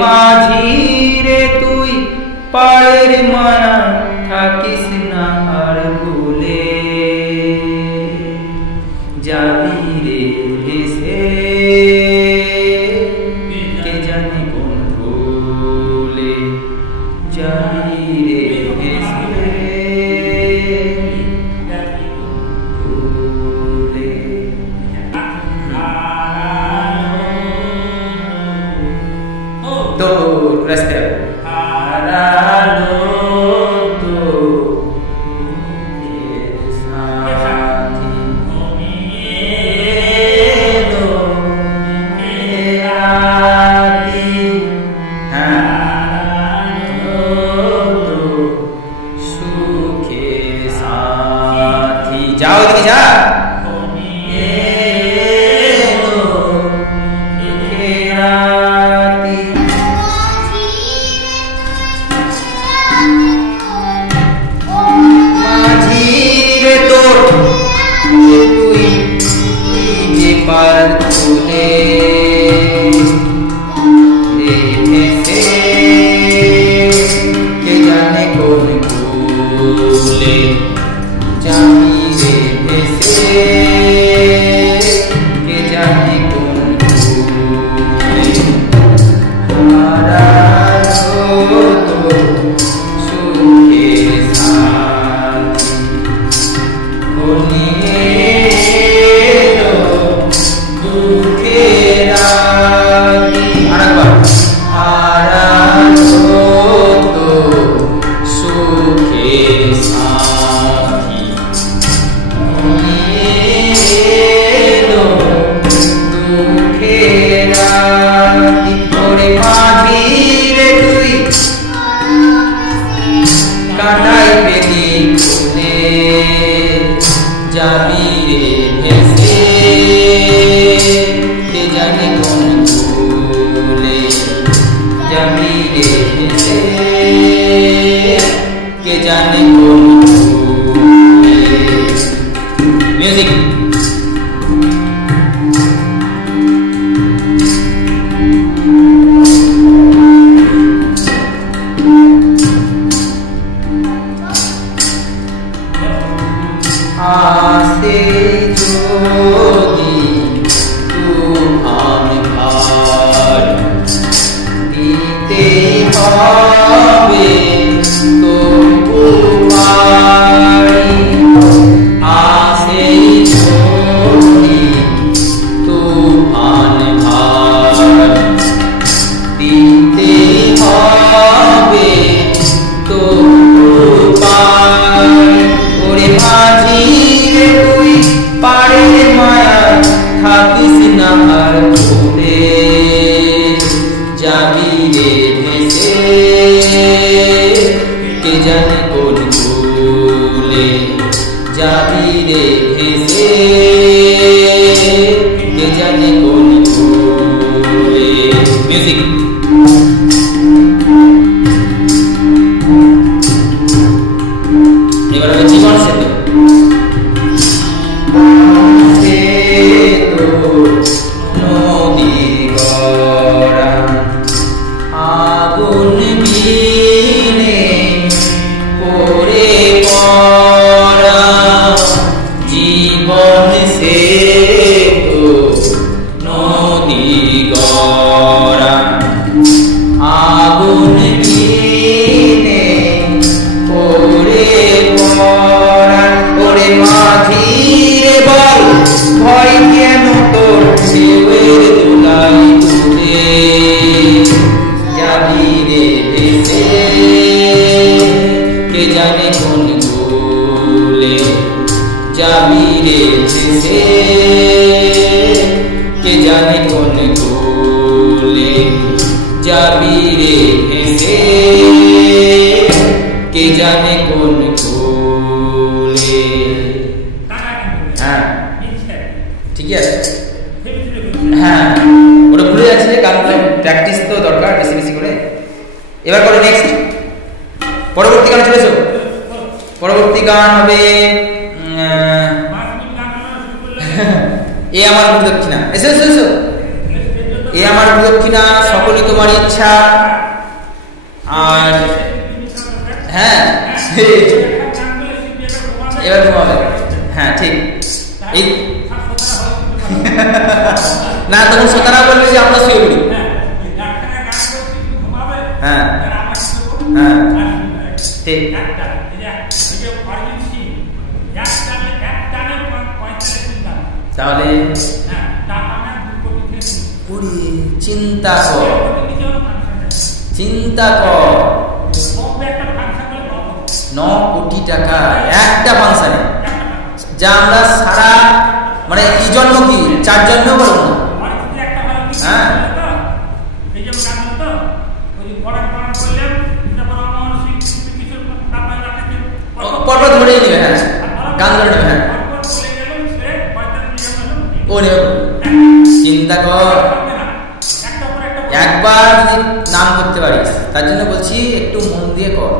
মাঝি রে তুই পাড়ের মায়া থাকিস না আর ভুলে যাবি রে ভেসে কে জানে কোন ভুলে যাবি রে ভেসে ভুলে তো রাস্তা जाओ दिखे जा माझी रे तो तुई जे पार तुले से के जाने कौन भूले जानी के जाने कौन भूले हमारा तो सुखे साथी होने दो दुखे राती हमारा तो सुखे साथी जाबी रे भेसे के जाने कौन भूले जाबी रे भेसे के जाने कौन भूले म्यूजिक आसे जोगी तूफान भार बीते हवे तो पुकारी आसे जोगी तूफान भार बीते हवे तो पुकारी ओरे माझी रे तुई पाड़े माया থাকিস না আর ভুলে যাবি রে ভেসে কে জানে কোন ভুলে যাবি রে ভেসে কে জানে কোন ভুলে মিউজিক এবার হবে জীবন সেতু নদী গড়া আগুন বিনে পড়ে পড়া জীবন সেতু নদী গড়া আগুন বিনে পড়ে পড়া ওরে মাঝি রে বল ভয় কেন তোর ঢেউয়ের দোলাই তুলে যাবি রে ভেসে কে জানে কোন ভুলে যাবি রে ভেসে কে জানে কোন ভুলে যাবি রে ভেসে কে জানে কোন ভুলে হ্যাঁ ঠিকই আছে হ্যাঁ ওটা ভুলে যাচ্ছে গানগুলো প্র্যাকটিস তো দরকার বেশি বেশি করে এবার করো নেক্সট পরবর্তী গান চলে এসো পরবর্তী গান হবে এ আমার গুরু দক্ষিণা এসো এসো এসো এ আমার বিদক্ষিণা সকলই তোমার ইচ্ছা। আর হ্যাঁ এবার ঘুমাবে। হ্যাঁ ঠিক। এই না তখন শ্রোতারা বলবে যে আমরা শুয়ে পড়ি। হ্যাঁ হ্যাঁ ঠিক। তাহলে চিন্তা কর, চিন্তা কর 9 কোটি টাকা একটা ফাংশনে, যা আমরা সারা মানে এই জন্ম কি 4 জন্মেও করবো না। হ্যাঁ পরপর ধরে নেবে। হ্যাঁ গান ধরে নেবে। হ্যাঁ ও নেবে। চিন্তা কর, একবার যদি নাম করতে পারিস, তার জন্য বলছি একটু মন দিয়ে কর।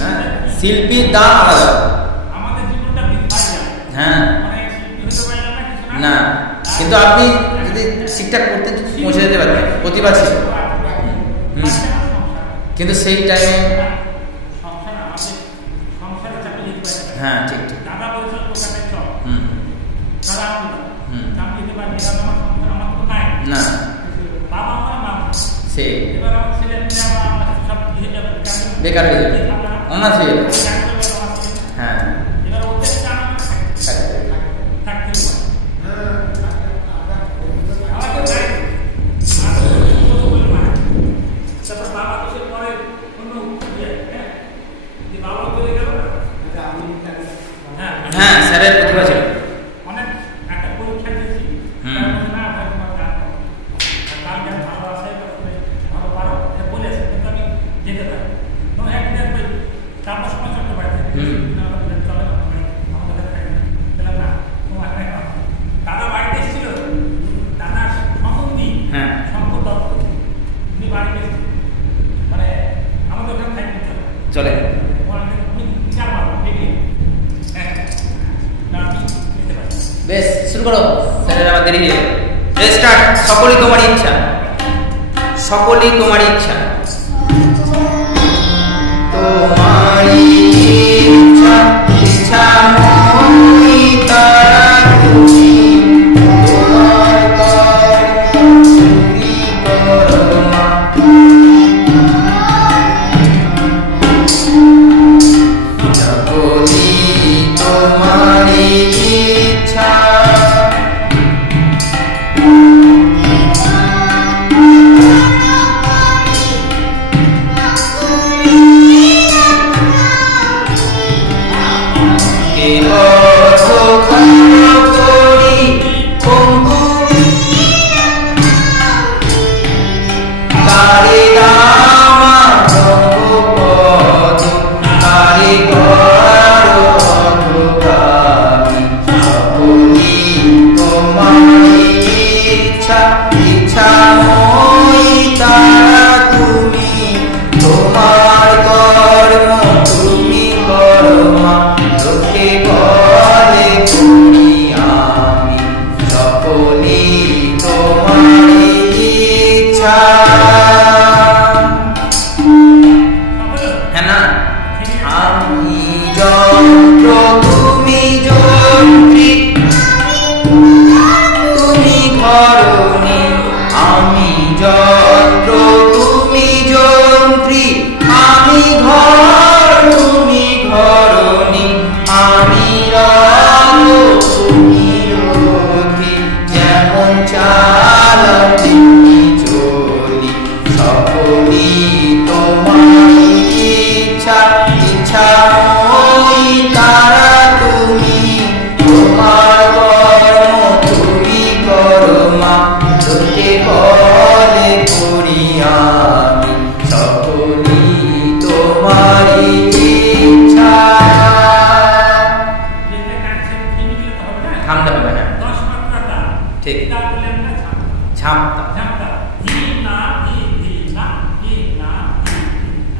হ্যাঁ শিল্পীর দাম আলাদা। হ্যাঁ না কিন্তু আপনি যদি ঠিকঠাক করতে পৌঁছে যেতে পারতেন, প্রতিভা ছিল। কিন্তু সেই টাইমে হ্যাঁ ঠিক ঠিক। না সে বেকার হয়ে যাবে, অনাথ হয়ে যাবে। হ্যাঁ হ্যাঁ স্যারের প্রতিভা ছিল। চলে বেশ শুরু করো। স্যারের আবার দেরি হয়ে যাবে। স্টার্ট। সকলই তোমার ইচ্ছা, সকলই তোমার ইচ্ছা। তোমারই ইচ্ছা, ইচ্ছা মনই তারা তুমি, তোমার কর্মী কর্মা। সকলই তোমারই ইচ্ছা,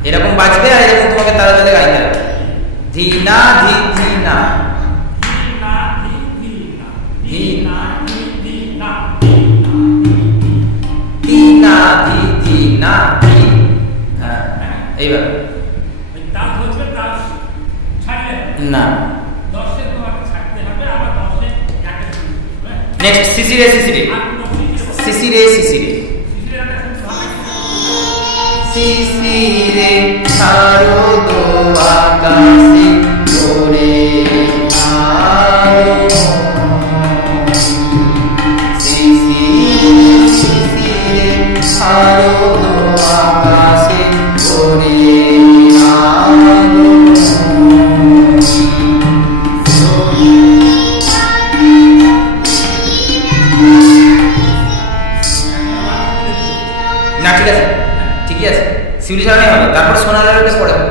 এরকম বাজবে আর এরকম তোমাকে তারা তারা গাইতে হবে। ধি না ধি ধি না, ধি না ধি ধি না, ধি না ধি না। না। 10 এ তোমাকে ছাড়তে হবে, আবার 10 এ একে শুরু হবে। নেক্সট সিসিরে সিসিরে সিসিরে সিসিরে সিসিরে ছাড়ো দো আকাশে ওরে আলো সিসিরে ছাড়ো দো আকাশে ওরে আলো না ঠিক আছে, ঠিকই আছে, শিউলি ছাড়াই হবে, তারপর সোনার আলোতে পড়ে হবে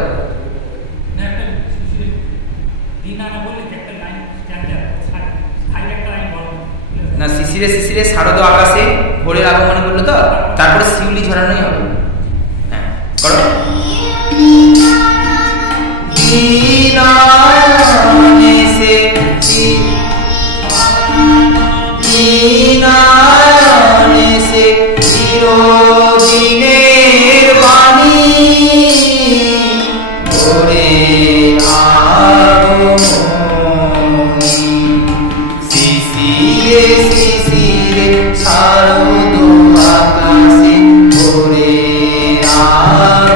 না। শিশিরে শিশিরে শারদ আকাশে ভোরের আগমনে বললো তো, তারপরে শিউলি ঝরানোই হবে। হ্যাঁ করো। চিরদিনের বাণী ভোরে আগমনী শিশিরে শিশিরে শারদ আকাশে ভোরে আগমনী।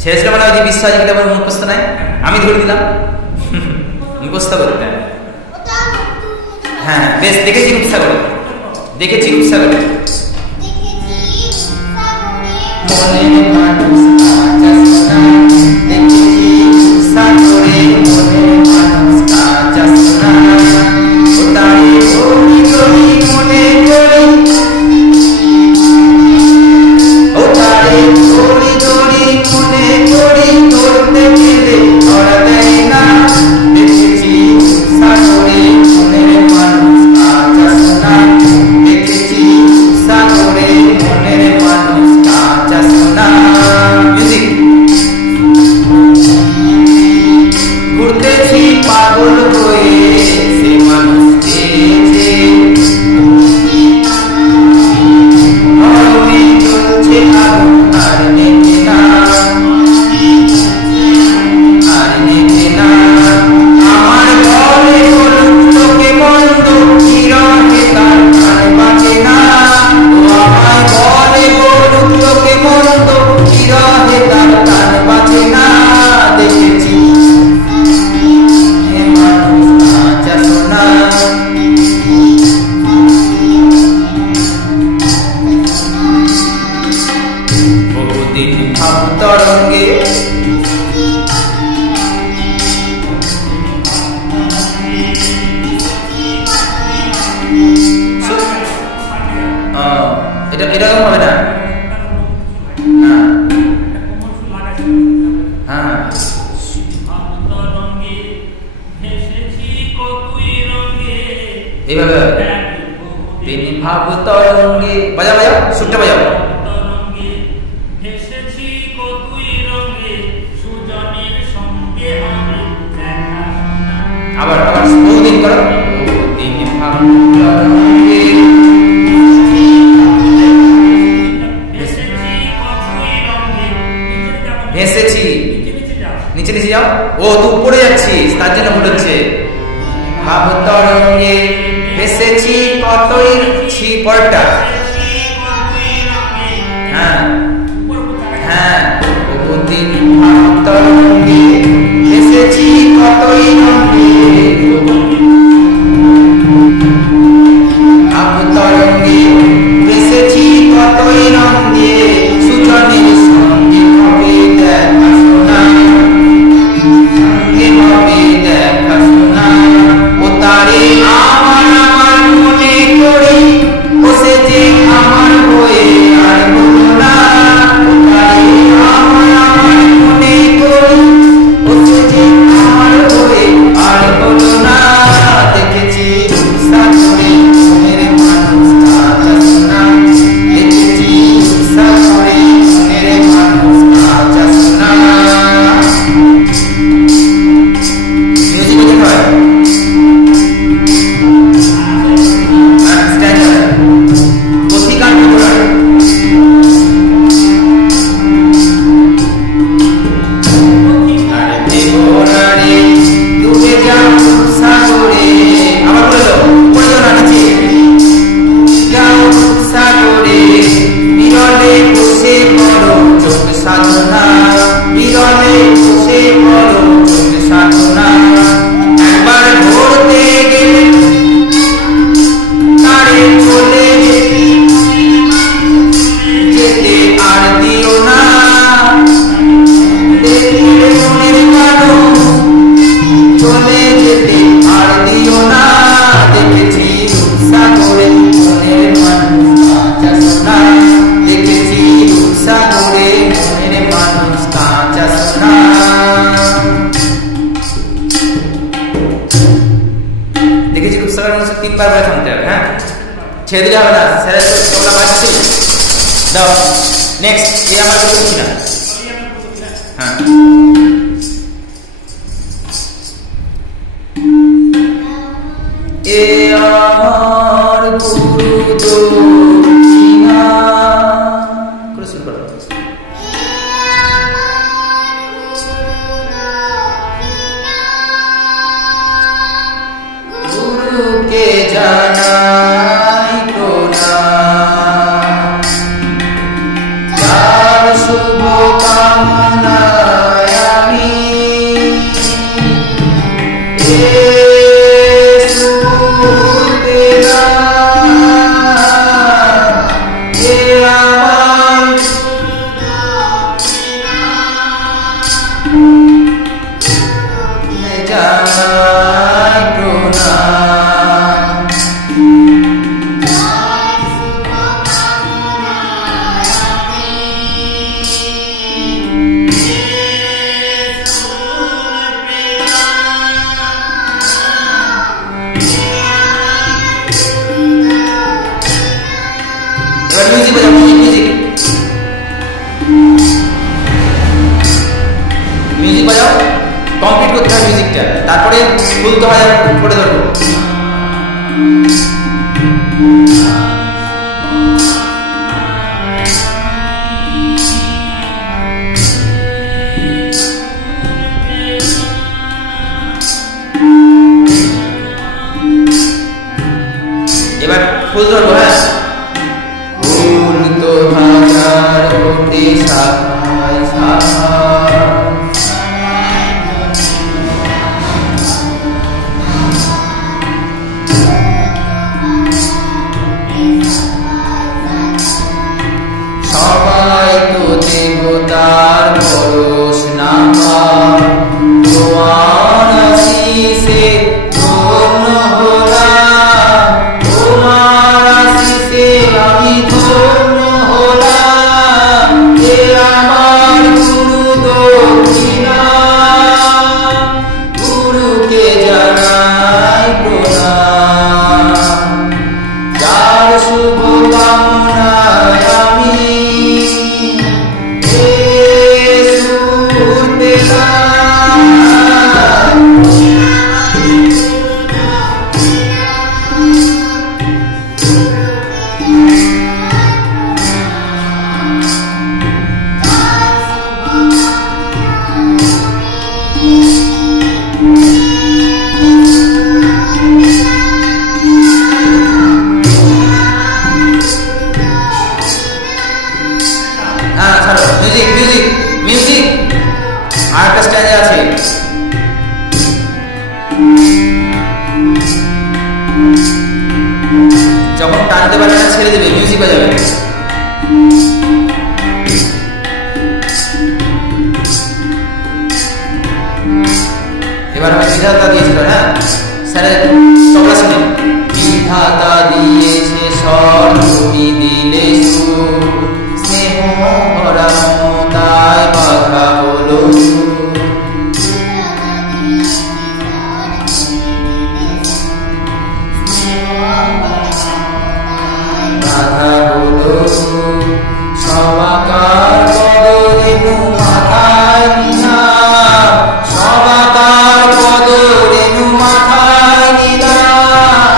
ছেড়েছিল মানে ওই যে বিশ্বাজিকে তেমন মুখস্থ নাই, আমি ধরে দিলাম মুখস্থ করতে। হ্যাঁ বেশ, দেখেছি রূপসা করে, দেখেছি রূপসা করে। মনে মানুষ কাঁচা সোনা, দেখেছি রূপসা করে, মনে মানুষ কাঁচা সোনা, ও তারে ধরি ধরি মনে করি, ও তারে ধরি ধরি মনে করি, ধরতে গেলে ধরা দেয় না। দেখেছি রূপসা করে, মনে মানুষ কাঁচা সোনা, দেখেছি রূপসা করে, মনে মানুষ কাঁচা সোনা। মিউজিক এইভাবে হবে তিনি ভাব তরঙ্গে বাজাও বাজাও সুরটা বাজাও তরঙ্গে ভেসেছি কতুই রঙে সুজনের সঙ্গে হবে দেখা শোনা। আবার আবার বহুদিন করো তিনি ভাব তরঙ্গে ভেসেছি কতুই রঙে ভেসেছি নিচে যাও নিচে নিচে যাও ও তুই উপরে যাচ্ছিস তার জন্য ভুল হচ্ছে ভাব তরঙ্গে ভেসেছি কতই ছি পরটা হ্যাঁ হ্যাঁ বহুদিন ভাব তরঙ্গে ভেসেছি কতই রঙে ভাব তরঙ্গে ভেসেছি কতই রঙে সুজনের সঙ্গে হবে দেখা শোনা সঙ্গে হবে দেখা শোনা ও তারে আমার আমার মনে করি বসে যে আমার হয়ে আর হলো না ও তারে আমার আমার মনে করি বসে যে আমার হয়ে আর হলো না দেখেছি সাগরে মনের মানুষ কাঁচা সোনা দেখেছি সাগরে মনের মানুষ কাঁচা সোনা মিউজিক বোঝা হয় তিনবার করে থামতে হবে হ্যাঁ ছেড়ে দিলে হবে না স্যার তোমরা বাজছি দাও নেক্সট এ আমার করছি না হ্যাঁ এ আমার গুরু দক্ষিণা করে শুরু করো গুরুকে জানাই প্রণাম তার শুভ কামনায় আমি মিউজিক বাজাও কমপ্লিট করতে হবে মিউজিকটা তারপরে খুলতে হয় করে ধরবো এবার ফুল ধরবো হ্যাঁ ফুল তো হাজার কোটি শাখায় শাখায় সবাই তো দেবতার পরশ নামা তোমার আশিসে ধন্য হলাম তোমার আশিসে ছেড়ে দেবে, মিউজিক বাজাবে। এবার আমি বিধাতা দিয়েছিল, হ্যাঁ স্যারের তবলা শুনে। বিধাতা দিয়েছে স্বর, তুমি দিলে সুর, স্নেহ ভরা মমতায় বাঁধা হলো সবাকার পদরেণু মাথায় নিলাম, সবাকার পদরেণু মাথায় নিলাম,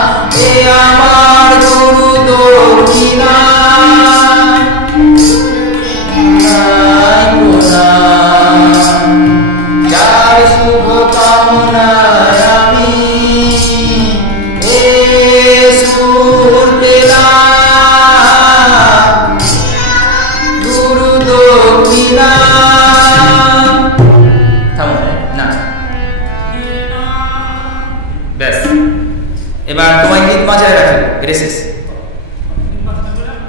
এ আমার গুরু দক্ষিণা যার শুভ কামনায় আমি এ সুর পেলাম, গুরু দক্ষিণা। না ব্যাস, এবার তোমায় গীত মাঝারে রাখবে, এটা শেষ।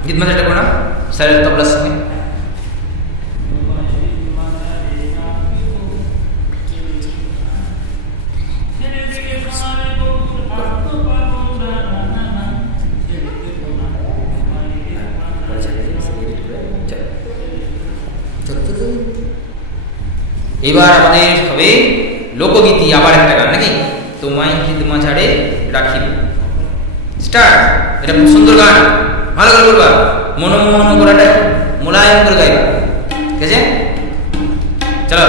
গীত মাঝারে রাখবো না স্যারের তবলার সঙ্গে। এবার আমাদের হবে লোকগীতি, আবার একটা গান নাকি, তোমায় গীত মাঝারে রাখিব। স্টার্ট। এটা খুব সুন্দর গান, ভালো করে বলবা, মনোমোহন করাটা মোলায়েম করে গাইবা, ঠিক আছে? চলো।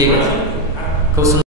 ঠিক আছে, খুব সুন্দর।